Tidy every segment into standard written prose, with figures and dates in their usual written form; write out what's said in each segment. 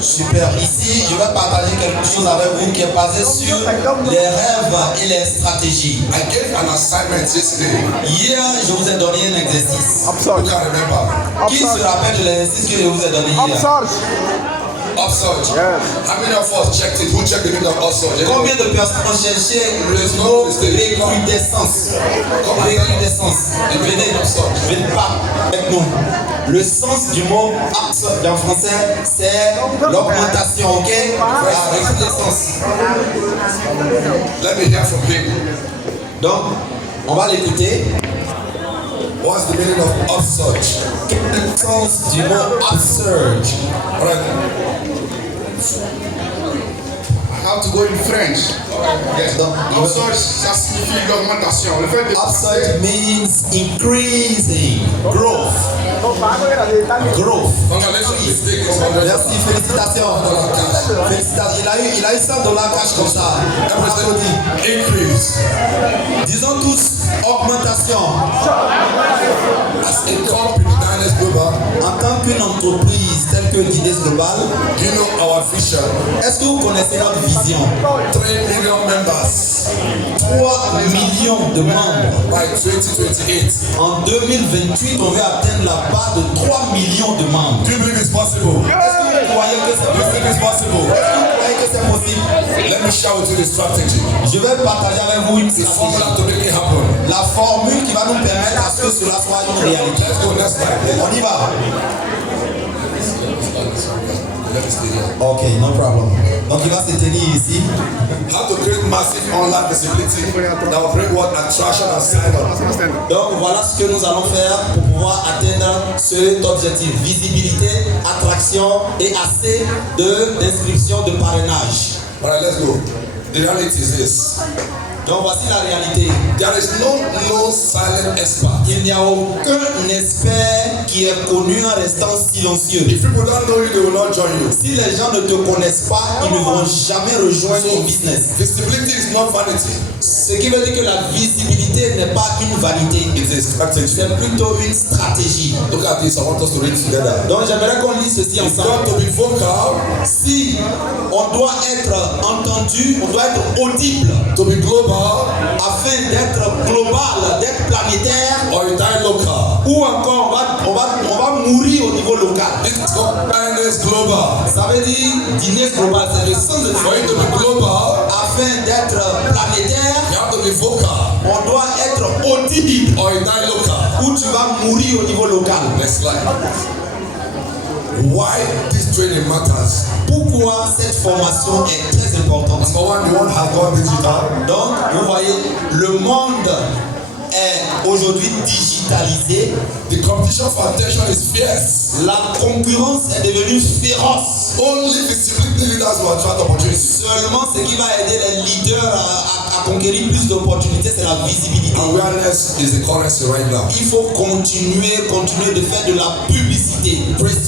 Super. Ici, je vais partager quelque chose avec vous qui est basé sur les rêves et les stratégies. I gave an assignment yesterday. Hier, je vous ai donné un exercice. Who can remember? Qui se rappelle de l'exercice que je vous ai donné hier? Upsurge. How many of us checked it? Who checked the meaning of upsurge? Combien de personnes ont cherché le mot recrudescence? Recrudescence. Venez pas avec nous. Le sens du mot upsurge en français, c'est l'augmentation, ok? La recrudescence. Let me hear from him. Donc, on va l'écouter. What's the meaning of upsurge? Quel est le sens du mot upsurge? All right. I have to go in French. Yes. Upsurge, ça signifie l'augmentation. Le fait de Upsurge means increasing, growth. Growth. Merci, félicitations. Félicitations. Il a eu $100 cash comme ça. Increase. Disons tous augmentation. As a company, Dynasty Global, En tant qu'une entreprise telle que Dynasty Global, do you know our vision? est-ce que vous connaissez notre vision? 3 million members 3 millions de membres. by 2028. En 2028, on va atteindre la barre de 3 millions de membres. Do you believe it's possible? Est-ce que vous croyez que c'est Do you think possible? it's possible? Est-ce que vous croyez que c'est possible? Let me share with you the strategy. Je vais partager avec vous une The stratégie. formula to make it happen. La formule qui va nous permettre à ce que cela soit une réalité. Let's go next slide. On y va. Let me stay here. Ok, no problem. Donc il va se tenir ici. How to create massive online visibility that will bring what attraction and sign-up. Donc voilà ce que nous allons faire pour pouvoir atteindre cet objectif. Visibilité, attraction et assez d'inscriptions de parrainage. All right, let's go. The reality is this. Donc voici la réalité. There is no silent expert. Il n'y a aucun expert qui est connu en restant silencieux. If people don't know you, they will not join you. Si les gens ne te connaissent pas, ils ne vont jamais rejoindre ton business. Visibility is not vanity. Ce qui veut dire que la visibilité n'est pas une vanité. It is strategy. C'est plutôt une stratégie. Look at this. I want us to read together. Donc j'aimerais qu'on lise ceci It's ensemble. got to be vocal, Si on doit être entendu, on doit être audible to be global, afin d'être global, d'être planétaire, or you die local. ou encore on va mourir au niveau local. This is called Dynasty Global. Ça veut dire dîner global, c'est le sens de For you to be global, afin d'être planétaire, you have to be vocal, on doit être audible, or you die local. ou tu vas mourir au niveau local. Next slide. Why this training matters? Pourquoi cette formation est très importante? Number one, the world has gone digital. Donc, vous voyez, le monde est aujourd'hui digitalisé. The competition for attention is fierce. La concurrence est devenue féroce. Only visibility leaders will attract opportunities. Seulement ce qui va aider les leaders à conquérir plus d'opportunités, c'est la visibilité. Awareness is the currency right now. Il faut continuer de faire de la publicité.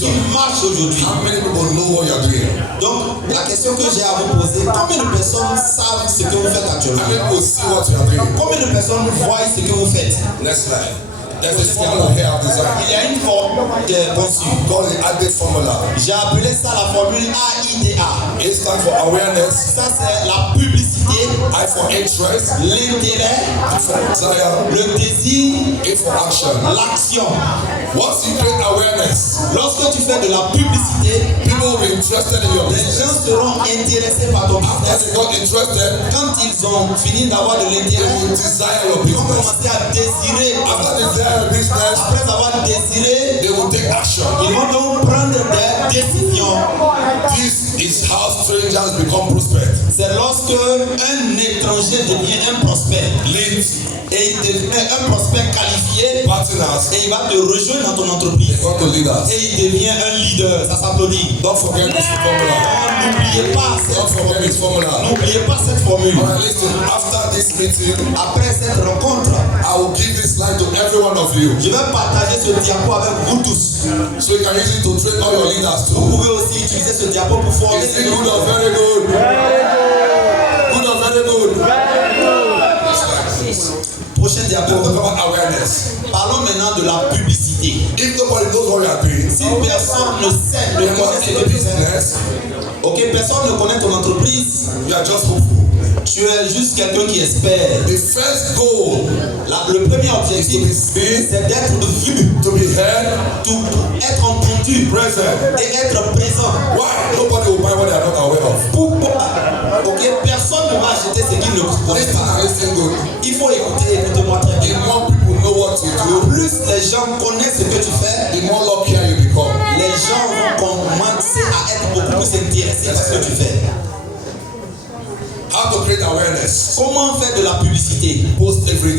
Il marche aujourd'hui. How many people know what you're doing? Donc, la question que j'ai à vous poser, combien de personnes savent ce que vous faites actuellement? How many people see what you're doing? Combien de personnes voient ce que vous faites? Next slide. There's a formula here I've designed Il y a une formule conçue. called the AIDA formula. J'ai appelé ça la formule AIDA. A stands for awareness, Ça, c'est la publicité, I for interest, l'intérêt, D for desire, le désir, A for action. l'action. Once you create awareness, Lorsque tu fais de la publicité, people will be interested in your les business. gens seront intéressés par ton After business. they got interested, Quand ils ont fini d'avoir de they l'intérêt, will desire your ils vont business. commencer à désirer. After they desire your business, Après avoir désiré, they will take action. ils vont donc prendre des décisions. This is how strangers become prospect. C'est lorsque un étranger devient un prospect. Leads, Et il devient un prospect qualifié. partners, Et il va te rejoindre dans ton entreprise. they go to leaders. Et il devient un leader. Ça s'applaudit. Don't forget this formula. N'oubliez pas Don't cette forget formule. this formula. N'oubliez pas cette formule. Alright, listen. After this meeting, Après cette rencontre, I will give this line to every one of you, je vais partager ce diapo avec vous tous. so you can use it to train all your leaders Vous too. pouvez aussi utiliser ce diapo pour former Is les it good autres. or very good? Good or very good? Prochaine prochaine Let's diapo. talk about awareness. Parlons maintenant de la publicité. If nobody knows what you are doing, Si personne ne sait, ne you are connaît not ce in que the tu fais, business, ok, personne ne connaît ton entreprise, you are just hopeful. tu es juste quelqu'un qui espère. The first goal Le premier is to objectif, be seen, c'est d'être vu, to be heard, être entendu present. et être présent. Why? Nobody will buy what they are not aware of. Pourquoi? Ok, personne ne va acheter ce qu'il ne connaît Listen pas. and listen good. Il faut écouter, écoute-moi très The bien. more people know what you do, Plus les gens connaissent ce que tu fais, the more luckier you become. les gens vont commencer à être beaucoup plus intéressés par ce que tu fais. How to create awareness? Comment faire de la publicité? Post every day.